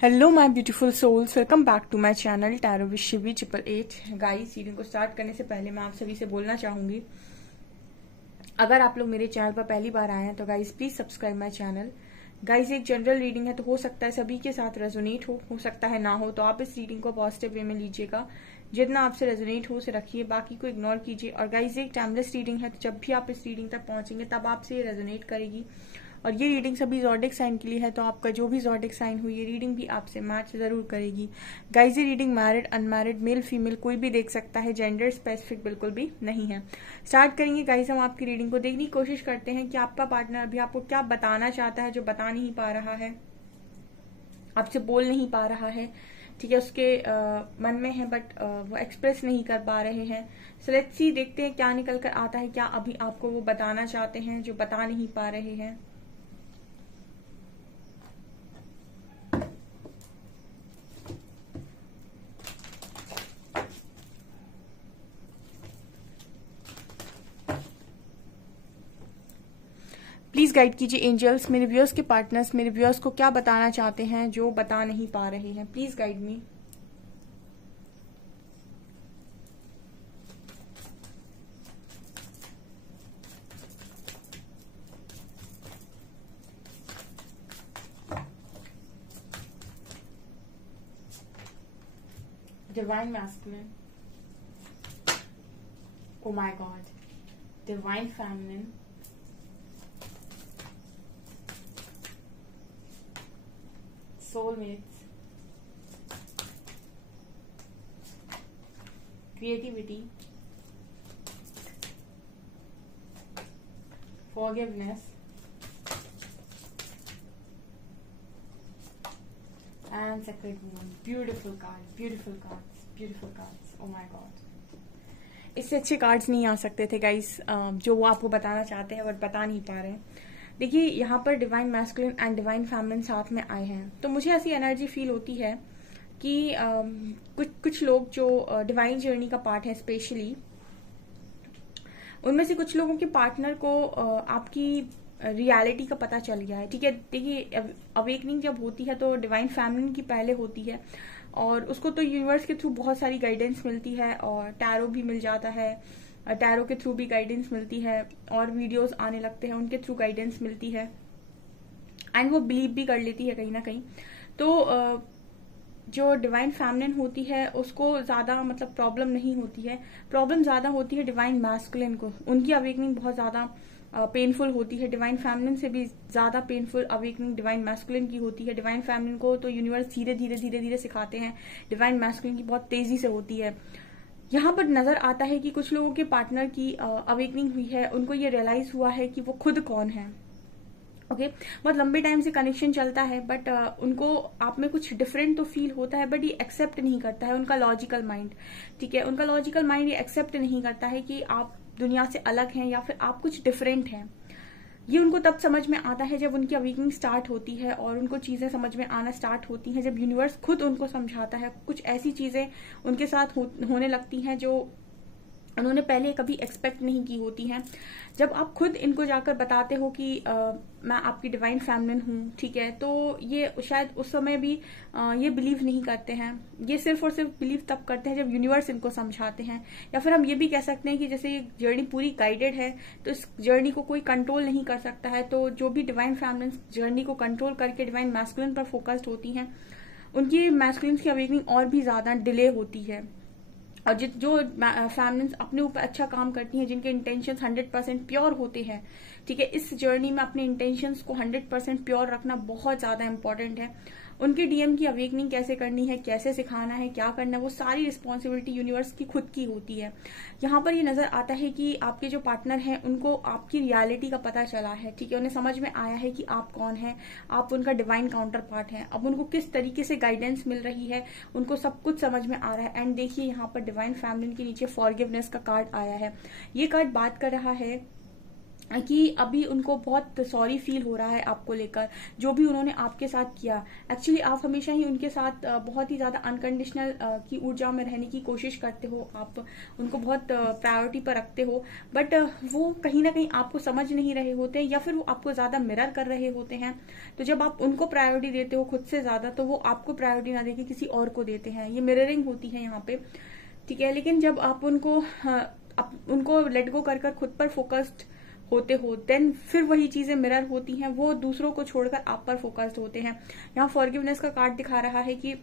Hello my beautiful souls, welcome back to my channel tarot with Shivi 888। Guys, reading को start करने से पहले मैं आप सभी से बोलना चाहूंगी, अगर आप लोग मेरे चैनल पर पहली बार आए हैं तो guys please subscribe my channel. Guys, एक जनरल रीडिंग है तो हो सकता है सभी के साथ रेजोनेट हो सकता है ना हो, तो आप इस रीडिंग को पॉजिटिव वे में लीजिएगा। जितना आपसे रेजोनेट हो उसे रखिए, बाकी को इग्नोर कीजिए। और गाइस, एक टाइमलेस रीडिंग है तो जब भी आप इस रीडिंग तक पहुंचेंगे तब आपसे ये रेजोनेट करेगी। और ये रीडिंग सभी ज़ोडिक साइन के लिए है, तो आपका जो भी ज़ोडिक साइन हो ये रीडिंग भी आपसे मैच जरूर करेगी। गाइस, ये reading married unmarried male female कोई भी देख सकता है, जेंडर स्पेसिफिक बिल्कुल भी नहीं है। स्टार्ट करेंगे गाइस, हम आपकी रीडिंग को देखने की कोशिश करते हैं कि आपका पार्टनर अभी आपको क्या बताना चाहता है जो बता नहीं पा रहा है, आपसे बोल नहीं पा रहा है। ठीक है, उसके मन में है बट वो एक्सप्रेस नहीं कर पा रहे हैं। सो लेट्स सी, देखते हैं क्या निकल कर आता है, क्या अभी आपको वो बताना चाहते हैं जो बता नहीं पा रहे हैं। प्लीज गाइड कीजिए एंजल्स, मेरे व्यूअर्स के पार्टनर्स मेरे व्यूअर्स को क्या बताना चाहते हैं जो बता नहीं पा रहे हैं। Please guide me. Divine masculine, oh my God, divine feminine, soulmates, creativity, forgiveness, and sacred woman. Beautiful cards, beautiful cards, beautiful cards. Oh my god, इससे अच्छे कार्ड्स नहीं आ सकते थे गाइस, जो वो आपको बताना चाहते हैं बट बता नहीं पा रहे हैं। देखिए, यहाँ पर divine masculine and divine feminine साथ में आए हैं, तो मुझे ऐसी एनर्जी फील होती है कि कुछ लोग जो डिवाइन जर्नी का पार्ट है, स्पेशली उनमें से कुछ लोगों के पार्टनर को आपकी रियलिटी का पता चल गया है। ठीक है, देखिए, अवेकनिंग जब होती है तो डिवाइन फेमिनिन की पहले होती है और उसको तो यूनिवर्स के थ्रू बहुत सारी गाइडेंस मिलती है और टैरो भी मिल जाता है, टैरो के थ्रू भी गाइडेंस मिलती है और वीडियोस आने लगते हैं उनके थ्रू गाइडेंस मिलती है एंड वो बिलीव भी कर लेती है कहीं ना कहीं। तो जो डिवाइन फेमिनिन होती है उसको ज्यादा मतलब प्रॉब्लम नहीं होती है, प्रॉब्लम ज्यादा होती है डिवाइन मैस्कुलिन को। उनकी अवेकनिंग बहुत ज्यादा पेनफुल होती है, डिवाइन फेमिनिन से भी ज्यादा पेनफुल अवेकनिंग डिवाइन मैस्कुलिन की होती है। डिवाइन फेमिनिन को तो यूनिवर्स धीरे धीरे धीरे धीरे सिखाते हैं, डिवाइन मैस्कुलिन की बहुत तेजी से होती है। यहाँ पर नजर आता है कि कुछ लोगों के पार्टनर की अवेकनिंग हुई है, उनको ये रियलाइज हुआ है कि वो खुद कौन है। ओके, बहुत लंबे टाइम से कनेक्शन चलता है बट उनको आप में कुछ डिफरेंट तो फील होता है बट ये एक्सेप्ट नहीं करता है उनका लॉजिकल माइंड। ठीक है, उनका लॉजिकल माइंड ये एक्सेप्ट नहीं करता है कि आप दुनिया से अलग हैं या फिर आप कुछ डिफरेंट हैं। ये उनको तब समझ में आता है जब उनकी अवेकनिंग स्टार्ट होती है और उनको चीजें समझ में आना स्टार्ट होती हैं, जब यूनिवर्स खुद उनको समझाता है, कुछ ऐसी चीजें उनके साथ होने लगती हैं जो उन्होंने पहले कभी एक्सपेक्ट नहीं की होती हैं। जब आप खुद इनको जाकर बताते हो कि मैं आपकी डिवाइन फेमिनिन हूँ, ठीक है, तो ये शायद उस समय भी ये बिलीव नहीं करते हैं। ये सिर्फ और सिर्फ बिलीव तब करते हैं जब यूनिवर्स इनको समझाते हैं। या फिर हम ये भी कह सकते हैं कि जैसे ये जर्नी पूरी गाइडेड है तो इस जर्नी को कोई कंट्रोल नहीं कर सकता है, तो जो भी डिवाइन फेमिनिन जर्नी को कंट्रोल करके डिवाइन मैस्कुलिन पर फोकस्ड होती हैं उनकी मैस्कुलिन की अवेकनिंग और भी ज्यादा डिले होती है। और जो फेमिनिन्स अपने ऊपर अच्छा काम करती हैं, जिनके इंटेंशंस 100% प्योर होते हैं, ठीक है, इस जर्नी में अपने इंटेंशंस को 100% प्योर रखना बहुत ज्यादा इंपॉर्टेंट है। उनके डीएम की अवेकनिंग कैसे करनी है, कैसे सिखाना है, क्या करना है, वो सारी रिस्पॉन्सिबिलिटी यूनिवर्स की खुद की होती है। यहाँ पर ये नजर आता है कि आपके जो पार्टनर हैं उनको आपकी रियलिटी का पता चला है। ठीक है, उन्हें समझ में आया है कि आप कौन है, आप उनका डिवाइन काउंटर पार्ट है। अब उनको किस तरीके से गाइडेंस मिल रही है उनको सब कुछ समझ में आ रहा है। एंड देखिए, यहाँ पर डिवाइन फेमिनिन के नीचे फॉरगिवनेस का कार्ड आया है। ये कार्ड बात कर रहा है कि अभी उनको बहुत सॉरी फील हो रहा है आपको लेकर, जो भी उन्होंने आपके साथ किया। एक्चुअली आप हमेशा ही उनके साथ बहुत ही ज्यादा अनकंडीशनल की ऊर्जा में रहने की कोशिश करते हो, आप उनको बहुत प्रायोरिटी पर रखते हो, बट वो कहीं ना कहीं आपको समझ नहीं रहे होते हैं, या फिर वो आपको ज्यादा मिरर कर रहे होते हैं। तो जब आप उनको प्रायोरिटी देते हो खुद से ज्यादा, तो वो आपको प्रायोरिटी ना देके किसी और को देते हैं। ये मिररिंग होती है यहाँ पे, ठीक है। लेकिन जब आप उनको लेट गो कर खुद पर फोकस्ड होते हो, देन फिर वही चीजें मिरर होती हैं, वो दूसरों को छोड़कर आप पर फोकस्ड होते हैं। यहाँ फॉरगिवनेस का कार्ड दिखा रहा है कि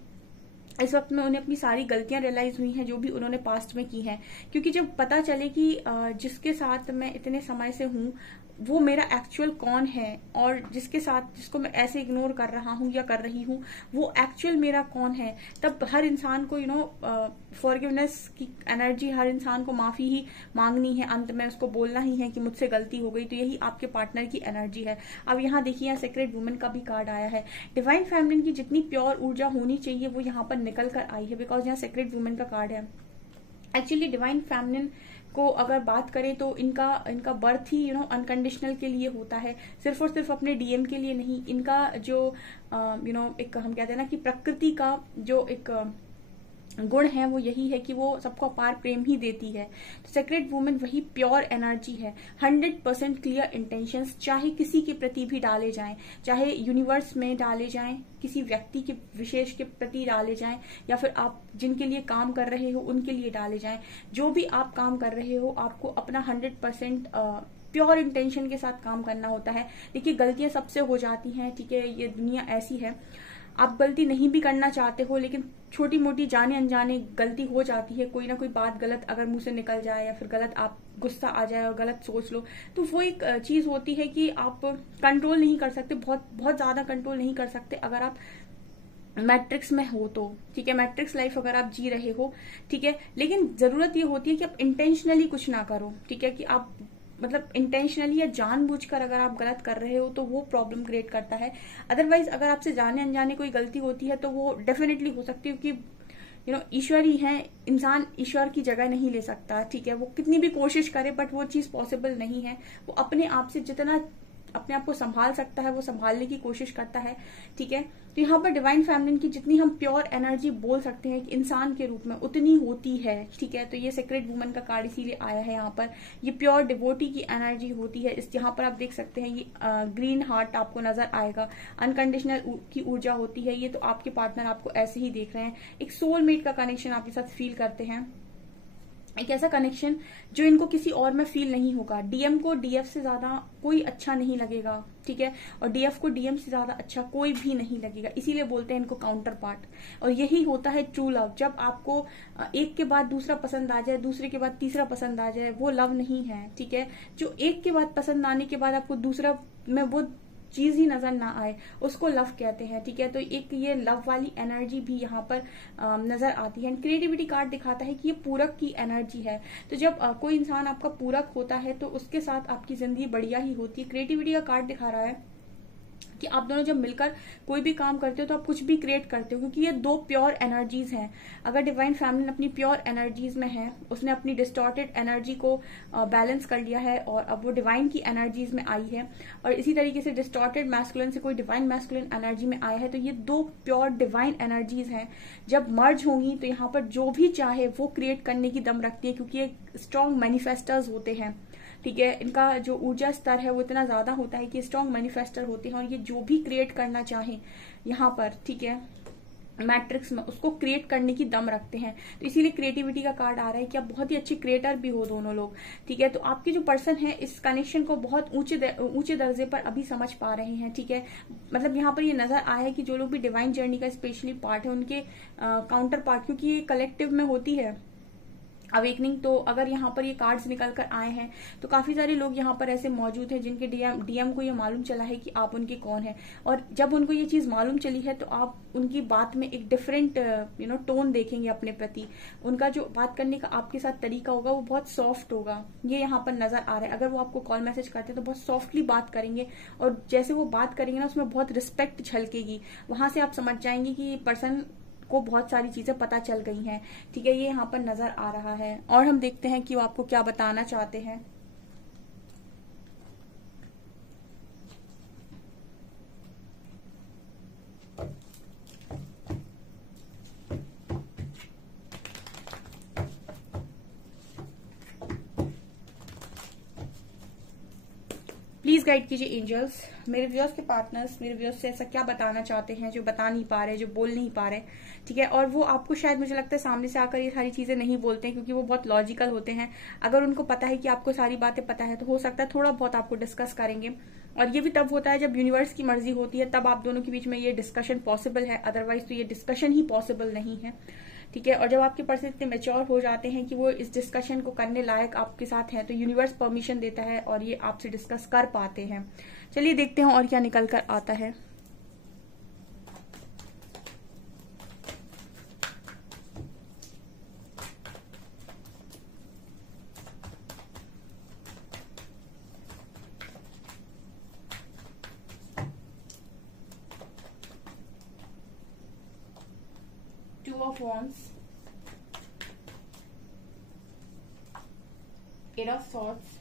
इस वक्त में उन्हें अपनी सारी गलतियां रियलाइज हुई हैं जो भी उन्होंने पास्ट में की हैं। क्योंकि जब पता चले कि जिसके साथ मैं इतने समय से हूँ वो मेरा एक्चुअल कौन है, और जिसको मैं ऐसे इग्नोर कर रहा हूँ या कर रही हूँ वो एक्चुअल मेरा कौन है, तब हर इंसान को फॉरगिवनेस की एनर्जी, हर इंसान को माफी ही मांगनी है, अंत में उसको बोलना ही है कि मुझसे गलती हो गई। तो यही आपके पार्टनर की एनर्जी है। अब यहाँ देखिए, यहाँ सेक्रेड वुमेन का भी कार्ड आया है। डिवाइन फेमिनिन की जितनी प्योर ऊर्जा होनी चाहिए वो यहाँ पर निकल कर आई है, बिकॉज यहाँ सेक्रेड वुमेन का कार्ड है। एक्चुअली डिवाइन फेमिनिन को अगर बात करें तो इनका बर्थ ही अनकंडीशनल के लिए होता है, सिर्फ और सिर्फ अपने डीएम के लिए नहीं। इनका जो एक हम कहते हैं ना कि प्रकृति का जो एक गुण है वो यही है कि वो सबको अपार प्रेम ही देती है। तो सेक्रेड वुमेन वही प्योर एनर्जी है। 100% क्लियर इंटेंशंस चाहे किसी के प्रति भी डाले जाएं, चाहे यूनिवर्स में डाले जाएं, किसी व्यक्ति के विशेष के प्रति डाले जाएं, या फिर आप जिनके लिए काम कर रहे हो उनके लिए डाले जाएं। जो भी आप काम कर रहे हो आपको अपना 100% प्योर इंटेंशन के साथ काम करना होता है। देखिए, गलतियां सबसे हो जाती हैं, ठीक है, ये दुनिया ऐसी है। आप गलती नहीं भी करना चाहते हो, लेकिन छोटी मोटी जाने अनजाने गलती हो जाती है। कोई ना कोई बात गलत अगर मुंह से निकल जाए, या फिर गलत आप गुस्सा आ जाए और गलत सोच लो, तो वो एक चीज होती है कि आप कंट्रोल नहीं कर सकते, बहुत बहुत ज्यादा कंट्रोल नहीं कर सकते अगर आप मैट्रिक्स में हो तो, ठीक है, मैट्रिक्स लाइफ अगर आप जी रहे हो, ठीक है। लेकिन जरूरत ये होती है कि आप इंटेंशनली कुछ ना करो, ठीक है, कि आप मतलब इंटेंशनली या जानबूझकर अगर आप गलत कर रहे हो तो वो प्रॉब्लम क्रिएट करता है। अदरवाइज अगर आपसे जाने अनजाने कोई गलती होती है तो वो डेफिनेटली हो सकती है, क्योंकि ईश्वर ही है, इंसान ईश्वर की जगह नहीं ले सकता, ठीक है। वो कितनी भी कोशिश करे बट वो चीज पॉसिबल नहीं है। वो अपने आप से जितना अपने आप को संभाल सकता है वो संभालने की कोशिश करता है, ठीक है। तो यहाँ पर डिवाइन फेमिनिन की जितनी हम प्योर एनर्जी बोल सकते हैं कि इंसान के रूप में, उतनी होती है, ठीक है। तो ये सेक्रेड वुमन का कार्ड इसीलिए आया है यहाँ पर। ये प्योर डिवोटी की एनर्जी होती है। इस यहाँ पर आप देख सकते हैं ये ग्रीन हार्ट आपको नजर आएगा, अनकंडीशनल की ऊर्जा होती है ये। तो आपके पार्टनर आपको ऐसे ही देख रहे हैं, एक सोलमेट का कनेक्शन आपके साथ फील करते हैं, एक ऐसा कनेक्शन जो इनको किसी और में फील नहीं होगा। डीएम को डीएफ से ज्यादा कोई अच्छा नहीं लगेगा, ठीक है, और डीएफ को डीएम से ज्यादा अच्छा कोई भी नहीं लगेगा, इसीलिए बोलते हैं इनको काउंटर पार्ट। और यही होता है ट्रू लव। जब आपको एक के बाद दूसरा पसंद आ जाए, दूसरे के बाद तीसरा पसंद आ जाए, वो लव नहीं है, ठीक है। जो एक के बाद पसंद आने के बाद आपको दूसरा में वो चीज ही नजर ना आए, उसको लव कहते हैं, ठीक है। तो एक ये लव वाली एनर्जी भी यहाँ पर नजर आती है। क्रिएटिविटी कार्ड दिखाता है कि ये पूरक की एनर्जी है। तो जब कोई इंसान आपका पूरक होता है तो उसके साथ आपकी जिंदगी बढ़िया ही होती है। क्रिएटिविटी का कार्ड दिखा रहा है कि आप दोनों जब मिलकर कोई भी काम करते हो तो आप कुछ भी क्रिएट करते हो, क्योंकि ये दो प्योर एनर्जीज हैं। अगर डिवाइन फेमिनिन अपनी प्योर एनर्जीज में है, उसने अपनी डिस्टॉर्टेड एनर्जी को बैलेंस कर लिया है और अब वो डिवाइन की एनर्जीज में आई है, और इसी तरीके से डिस्टॉर्टेड मैस्कुलिन से कोई डिवाइन मैस्कुलिन एनर्जी में आया है, तो ये दो प्योर डिवाइन एनर्जीज हैं। जब मर्ज होंगी तो यहाँ पर जो भी चाहे वो क्रिएट करने की दम रखती है, क्योंकि ये स्ट्रॉन्ग मैनिफेस्टर्स होते हैं, ठीक है। इनका जो ऊर्जा स्तर है वो इतना ज्यादा होता है कि स्ट्रॉन्ग मैनिफेस्टर होते हैं, और ये जो भी क्रिएट करना चाहें यहाँ पर, ठीक है, मैट्रिक्स में, उसको क्रिएट करने की दम रखते हैं। तो इसीलिए क्रिएटिविटी का कार्ड आ रहा है कि आप बहुत ही अच्छे क्रिएटर भी हो दोनों लोग, ठीक है। तो आपके जो पर्सन है इस कनेक्शन को बहुत ऊंचे दर्जे पर अभी समझ पा रहे हैं, ठीक है। मतलब यहाँ पर ये नजर आया है कि जो लोग भी डिवाइन जर्नी का स्पेशली पार्ट है उनके काउंटर पार्ट, क्योंकि ये कलेक्टिव में होती है अवेकनिंग, तो अगर यहाँ पर ये कार्ड्स निकल कर आए हैं तो काफी सारे लोग यहाँ पर ऐसे मौजूद हैं जिनके डीएम को ये मालूम चला है कि आप उनके कौन है, और जब उनको ये चीज मालूम चली है तो आप उनकी बात में एक डिफरेंट टोन देखेंगे अपने प्रति। उनका जो बात करने का आपके साथ तरीका होगा वो बहुत सॉफ्ट होगा, ये यहाँ पर नजर आ रहा है। अगर वो आपको कॉल मैसेज करते हैं तो बहुत सॉफ्टली बात करेंगे, और जैसे वो बात करेंगे ना उसमें बहुत रिस्पेक्ट झलकेगी। वहां से आप समझ जाएंगे कि पर्सन को बहुत सारी चीजें पता चल गई हैं, ठीक है, ये यहाँ पर नजर आ रहा है। और हम देखते हैं कि वो आपको क्या बताना चाहते हैं। गाइड कीजिए एंजल्स, मेरे व्यूअर्स के पार्टनर्स मेरे व्यूअर्स से ऐसा क्या बताना चाहते हैं जो बता नहीं पा रहे, जो बोल नहीं पा रहे, ठीक है। और वो आपको शायद मुझे लगता है सामने से आकर ये सारी चीजें नहीं बोलते हैं क्योंकि वो बहुत लॉजिकल होते हैं। अगर उनको पता है कि आपको सारी बातें पता है तो हो सकता है थोड़ा बहुत आपको डिस्कस करेंगे, और ये भी तब होता है जब यूनिवर्स की मर्जी होती है, तब आप दोनों के बीच में ये डिस्कशन पॉसिबल है, अदरवाइज तो ये डिस्कशन ही पॉसिबल नहीं है, ठीक है। और जब आपके पर्सन इतने मैच्योर हो जाते हैं कि वो इस डिस्कशन को करने लायक आपके साथ हैं, तो यूनिवर्स परमिशन देता है और ये आपसे डिस्कस कर पाते हैं। चलिए देखते हैं और क्या निकल कर आता है। Two of Wands, Eight of Swords,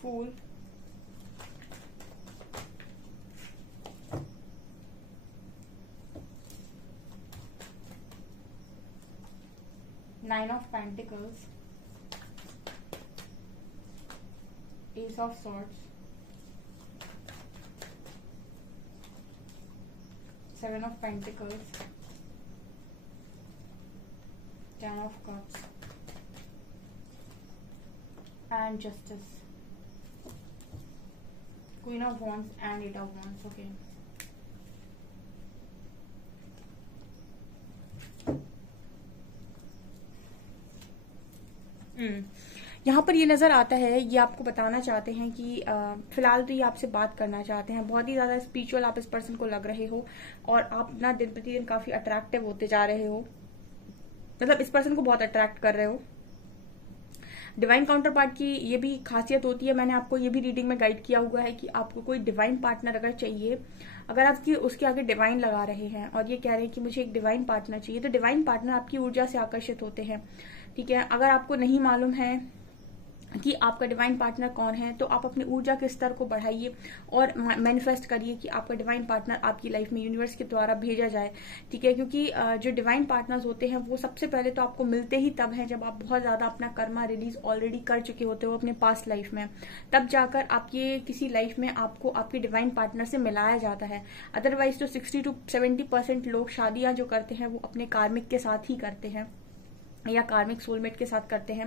Fool, Nine of Pentacles, Ace of Swords, Seven of Pentacles, Ten of Cups, and Justice, Queen of Wands and Eight of Wands. Okay. यहाँ पर ये नजर आता है, ये आपको बताना चाहते हैं कि फिलहाल तो ये आपसे बात करना चाहते हैं। बहुत ही ज्यादा स्पिरिचुअल आप इस पर्सन को लग रहे हो और आप ना दिन प्रतिदिन काफी अट्रैक्टिव होते जा रहे हो, मतलब इस पर्सन को बहुत अट्रैक्ट कर रहे हो। डिवाइन काउंटर पार्ट की ये भी खासियत होती है, मैंने आपको ये भी रीडिंग में गाइड किया हुआ है कि आपको कोई डिवाइन पार्टनर अगर चाहिए, अगर आपकी उसके आगे डिवाइन लगा रहे हैं और ये कह रहे हैं कि मुझे एक डिवाइन पार्टनर चाहिए, तो डिवाइन पार्टनर आपकी ऊर्जा से आकर्षित होते हैं, ठीक है। अगर आपको नहीं मालूम है कि आपका डिवाइन पार्टनर कौन है, तो आप अपनी ऊर्जा के स्तर को बढ़ाइए और मैनिफेस्ट करिए कि आपका डिवाइन पार्टनर आपकी लाइफ में यूनिवर्स के द्वारा भेजा जाए, ठीक है। क्योंकि जो डिवाइन पार्टनर्स होते हैं वो सबसे पहले तो आपको मिलते ही तब हैं जब आप बहुत ज्यादा अपना कर्मा रिलीज ऑलरेडी कर चुके होते हो अपने पास्ट लाइफ में, तब जाकर आपके किसी लाइफ में आपको आपके डिवाइन पार्टनर से मिलाया जाता है। अदरवाइज तो 60 to 70% लोग शादियां जो करते हैं वो अपने कार्मिक के साथ ही करते हैं या कार्मिक सोलमेट के साथ करते हैं,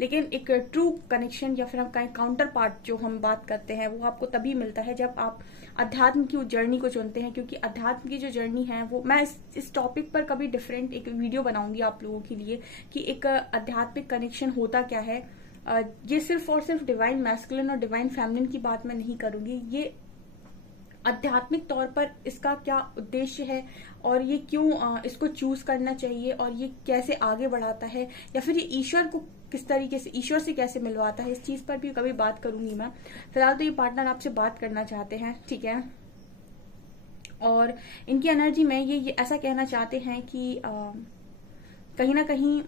लेकिन एक ट्रू कनेक्शन या फिर हम कहें काउंटर पार्ट जो हम बात करते हैं वो आपको तभी मिलता है जब आप अध्यात्म की जर्नी को चुनते हैं। क्योंकि अध्यात्म की जो जर्नी है वो मैं इस टॉपिक पर कभी डिफरेंट एक वीडियो बनाऊंगी आप लोगों के लिए कि एक आध्यात्मिक कनेक्शन होता क्या है। ये सिर्फ और सिर्फ डिवाइन मैस्कुलिन और डिवाइन फेमिनिन की बात मैं नहीं करूंगी, ये आध्यात्मिक तौर पर इसका क्या उद्देश्य है और ये क्यों इसको चूज करना चाहिए और ये कैसे आगे बढ़ाता है, या फिर ये ईश्वर को किस तरीके से, ईश्वर से कैसे मिलवाता है, इस चीज पर भी कभी बात करूंगी मैं। फिलहाल तो ये पार्टनर आपसे बात करना चाहते हैं, ठीक है। और इनकी एनर्जी में ये ऐसा कहना चाहते हैं कि कहीं ना कहीं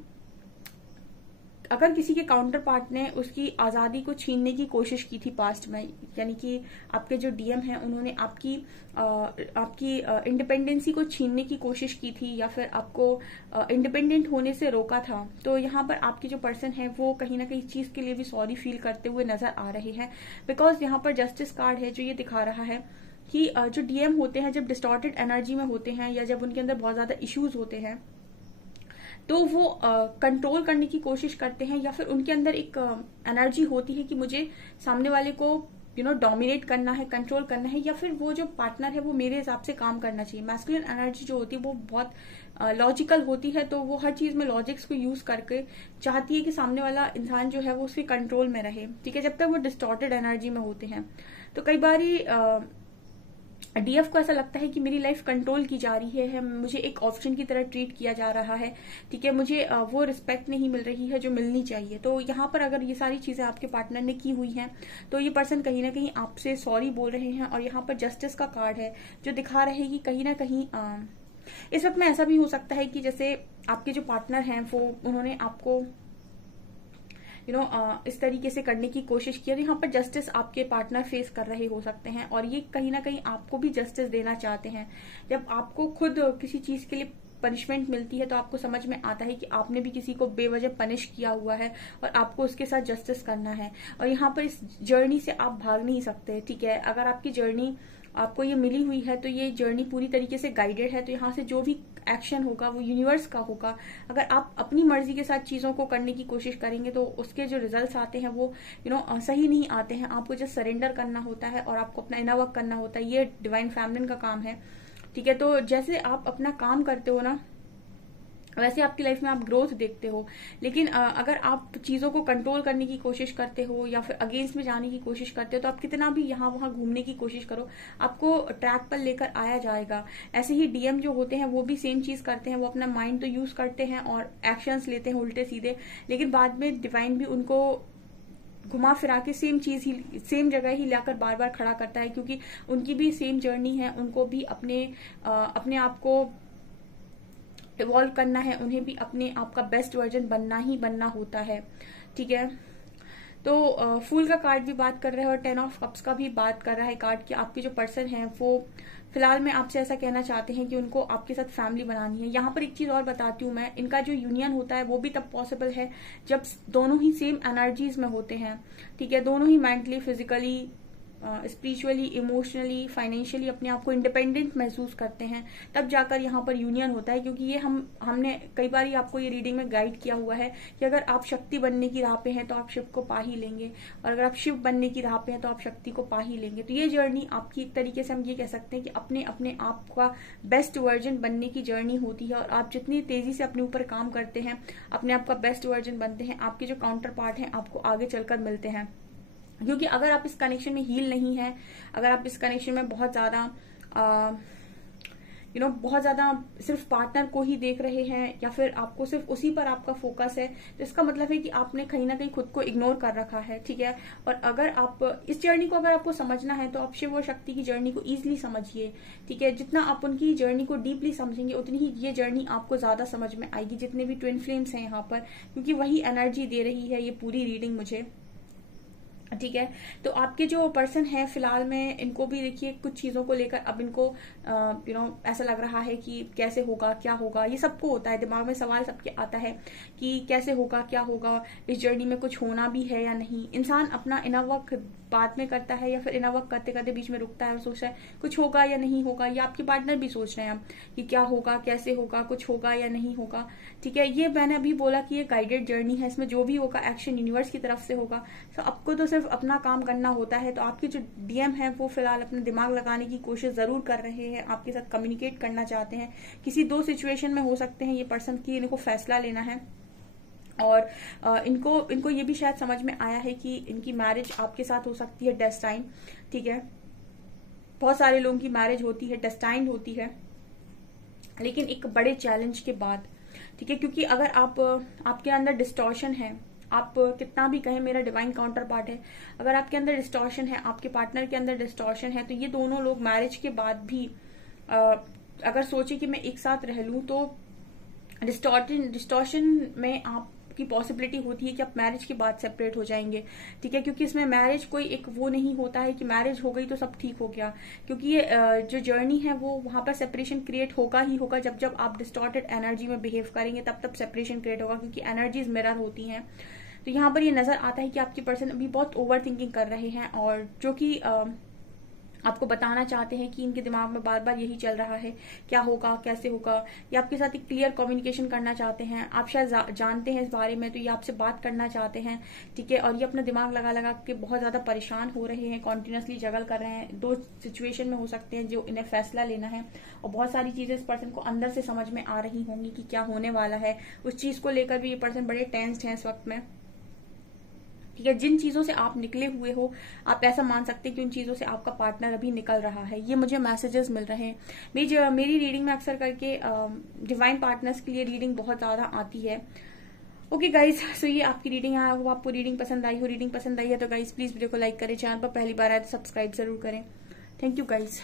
अगर किसी के काउंटर पार्ट ने उसकी आजादी को छीनने की कोशिश की थी पास्ट में, यानी कि आपके जो डीएम हैं उन्होंने आपकी इंडिपेंडेंसी को छीनने की कोशिश की थी या फिर आपको इंडिपेंडेंट होने से रोका था, तो यहाँ पर आपके जो पर्सन है वो कहीं ना कहीं चीज के लिए भी सॉरी फील करते हुए नजर आ रहे हैं। बिकॉज यहाँ पर जस्टिस कार्ड है जो ये दिखा रहा है कि जो डीएम होते हैं जब डिस्टॉर्टेड एनर्जी में होते हैं या जब उनके अंदर बहुत ज्यादा इश्यूज होते हैं तो वो कंट्रोल करने की कोशिश करते हैं, या फिर उनके अंदर एक एनर्जी होती है कि मुझे सामने वाले को डोमिनेट करना है, कंट्रोल करना है, या फिर वो जो पार्टनर है वो मेरे हिसाब से काम करना चाहिए। मैस्कुलिन एनर्जी जो होती है वो बहुत लॉजिकल होती है, तो वो हर चीज में लॉजिक्स को यूज करके चाहती है कि सामने वाला इंसान जो है वो उसके कंट्रोल में रहे, ठीक है, जब तक वो डिस्टॉर्टेड एनर्जी में होते हैं। तो कई बारी डीएफ को ऐसा लगता है कि मेरी लाइफ कंट्रोल की जा रही है, मुझे एक ऑप्शन की तरह ट्रीट किया जा रहा है, ठीक है, मुझे वो रिस्पेक्ट नहीं मिल रही है जो मिलनी चाहिए। तो यहाँ पर अगर ये सारी चीजें आपके पार्टनर ने की हुई हैं तो ये पर्सन कहीं ना कहीं आपसे सॉरी बोल रहे हैं। और यहाँ पर जस्टिस का कार्ड है जो दिखा रहे हैं कि कहीं ना कहीं इस वक्त में ऐसा भी हो सकता है कि जैसे आपके जो पार्टनर हैं वो उन्होंने आपको इस तरीके से करने की कोशिश की, यहाँ पर जस्टिस आपके पार्टनर फेस कर रहे हो सकते हैं और ये कहीं ना कहीं आपको भी जस्टिस देना चाहते हैं। जब आपको खुद किसी चीज के लिए पनिशमेंट मिलती है तो आपको समझ में आता है कि आपने भी किसी को बेवजह पनिश किया हुआ है और आपको उसके साथ जस्टिस करना है। और यहाँ पर इस जर्नी से आप भाग नहीं सकते, ठीक है। अगर आपकी जर्नी आपको ये मिली हुई है तो ये जर्नी पूरी तरीके से गाइडेड है, तो यहाँ से जो भी एक्शन होगा वो यूनिवर्स का होगा। अगर आप अपनी मर्जी के साथ चीजों को करने की कोशिश करेंगे तो उसके जो रिजल्ट्स आते हैं वो सही नहीं आते हैं। आपको जस्ट सरेंडर करना होता है और आपको अपना इनर वर्क करना होता है, ये डिवाइन फेमिनिन का काम है, ठीक है। तो जैसे आप अपना काम करते हो ना, वैसे आपकी लाइफ में आप ग्रोथ देखते हो। लेकिन अगर आप चीजों को कंट्रोल करने की कोशिश करते हो या फिर अगेंस्ट में जाने की कोशिश करते हो तो आप कितना भी यहाँ वहां घूमने की कोशिश करो, आपको ट्रैक पर लेकर आया जाएगा। ऐसे ही डीएम जो होते हैं वो भी सेम चीज करते हैं, वो अपना माइंड तो यूज करते हैं और एक्शंस लेते हैं उल्टे सीधे, लेकिन बाद में डिवाइन भी उनको घुमा फिरा के सेम जगह ही लाकर बार बार खड़ा करता है, क्योंकि उनकी भी सेम जर्नी है। उनको भी अपने आप को इवॉल्व करना है, उन्हें भी अपने आप का बेस्ट वर्जन बनना ही बनना होता है, ठीक है। तो फूल का कार्ड भी बात कर रहा है और 10 ऑफ कप्स का भी बात कर रहा है कार्ड कि आपके जो पर्सन हैं वो फिलहाल में आपसे ऐसा कहना चाहते हैं कि उनको आपके साथ फैमिली बनानी है। यहाँ पर एक चीज और बताती हूँ मैं, इनका जो यूनियन होता है वो भी तब पॉसिबल है जब दोनों ही सेम एनर्जीज में होते हैं, ठीक है। दोनों ही mentally, physically, spiritually, emotionally, financially अपने आप को इंडिपेंडेंट महसूस करते हैं, तब जाकर यहाँ पर यूनियन होता है। क्योंकि ये हमने कई बार ही आपको ये रीडिंग में गाइड किया हुआ है कि अगर आप शक्ति बनने की राह पे हैं तो आप शिव को पा ही लेंगे, और अगर आप शिव बनने की राह पे हैं तो आप शक्ति को पा ही लेंगे। तो ये जर्नी आपकी एक तरीके से हम ये कह सकते हैं कि अपने आप का बेस्ट वर्जन बनने की जर्नी होती है। और आप जितनी तेजी से अपने ऊपर काम करते हैं, अपने आप का बेस्ट वर्जन बनते हैं, आपके जो काउंटर पार्ट हैं आपको आगे चलकर मिलते हैं। क्योंकि अगर आप इस कनेक्शन में हील नहीं है, अगर आप इस कनेक्शन में बहुत ज्यादा सिर्फ पार्टनर को ही देख रहे हैं या फिर आपको सिर्फ उसी पर आपका फोकस है, तो इसका मतलब है कि आपने कहीं ना कहीं खुद को इग्नोर कर रखा है, ठीक है। और अगर आप इस जर्नी को अगर आपको समझना है तो आप शिव और शक्ति की जर्नी को इजीली समझिए, ठीक है। जितना आप उनकी जर्नी को डीपली समझेंगे उतनी ही ये जर्नी आपको ज्यादा समझ में आएगी। जितने भी ट्विन फ्लेम्स हैं यहाँ पर, क्योंकि वही एनर्जी दे रही है ये पूरी रीडिंग मुझे, ठीक है। तो आपके जो पर्सन है फिलहाल में, इनको भी देखिए कुछ चीजों को लेकर अब इनको ऐसा लग रहा है कि कैसे होगा, क्या होगा। ये सबको होता है, दिमाग में सवाल सबके आता है कि कैसे होगा, क्या होगा, इस जर्नी में कुछ होना भी है या नहीं। इंसान अपना इनर वर्क बाद में करता है या फिर इनर वर्क करते करते बीच में रुकता है और सोचता है कुछ होगा या नहीं होगा। या आपके पार्टनर भी सोच रहे हैं अब कि क्या होगा, कैसे होगा, कुछ होगा या नहीं होगा, ठीक है। ये मैंने अभी बोला कि ये गाइडेड जर्नी है, इसमें जो भी होगा एक्शन यूनिवर्स की तरफ से होगा। तो आपको तो सिर्फ अपना काम करना होता है। तो आपके जो डीएम है वो फिलहाल अपना दिमाग लगाने की कोशिश जरूर कर रहे हैं, आपके साथ कम्युनिकेट करना चाहते हैं। किसी दो सिचुएशन में हो सकते हैं ये पर्सन की, इनको फैसला लेना है। और इनको ये भी शायद समझ में आया है कि इनकी मैरिज आपके साथ हो सकती है डेस्टाइन, ठीक है। बहुत सारे लोगों की मैरिज होती है, डेस्टाइन्ड होती है, लेकिन एक बड़े चैलेंज के बाद, ठीक है। क्योंकि अगर आपके अंदर डिस्टॉर्शन है, आप कितना भी कहें मेरा डिवाइन काउंटर पार्ट है, अगर आपके अंदर डिस्टॉर्शन है, आपके पार्टनर के अंदर डिस्टॉर्शन है, तो ये दोनों लोग मैरिज के बाद भी अगर सोचे कि मैं एक साथ रह लूं तो डिस्टॉर्शन में आपकी पॉसिबिलिटी होती है कि आप मैरिज के बाद सेपरेट हो जाएंगे, ठीक है। क्योंकि इसमें मैरिज कोई एक वो नहीं होता है कि मैरिज हो गई तो सब ठीक हो गया। क्योंकि ये जो जर्नी है वो वहां पर सेपरेशन क्रिएट होगा ही होगा। जब आप डिस्टॉर्टेड एनर्जी में बिहेव करेंगे तब सेपरेशन क्रिएट होगा, क्योंकि एनर्जीज मिरर होती हैं। तो यहाँ पर ये नजर आता है कि आपके पर्सन अभी बहुत ओवर थिंकिंग कर रहे हैं, और जो कि आपको बताना चाहते हैं कि इनके दिमाग में बार बार यही चल रहा है क्या होगा, कैसे होगा। ये आपके साथ एक क्लियर कम्युनिकेशन करना चाहते हैं, आप शायद जानते हैं इस बारे में, तो ये आपसे बात करना चाहते हैं, ठीक है। और ये अपना दिमाग लगा के बहुत ज्यादा परेशान हो रहे हैं, कॉन्टिन्यूसली जगल कर रहे हैं। दो सिचुएशन में हो सकते हैं जो इन्हें फैसला लेना है, और बहुत सारी चीजें इस पर्सन को अंदर से समझ में आ रही होंगी कि क्या होने वाला है। उस चीज को लेकर भी ये पर्सन बड़े टेंस्ड हैं इस वक्त में, ठीक है। जिन चीजों से आप निकले हुए हो, आप ऐसा मान सकते हैं कि उन चीजों से आपका पार्टनर अभी निकल रहा है। ये मुझे मैसेजेस मिल रहे हैं। मेरी रीडिंग में अक्सर करके डिवाइन पार्टनर्स के लिए रीडिंग बहुत ज्यादा आती है। ओके गाइज, सो ये आपकी रीडिंग है। वो आपको रीडिंग पसंद आई हो, रीडिंग पसंद आई है तो गाइज प्लीज वीडियो को लाइक करें, चैनल पर पहली बार आए तो सब्सक्राइब जरूर करें। Thank you guys.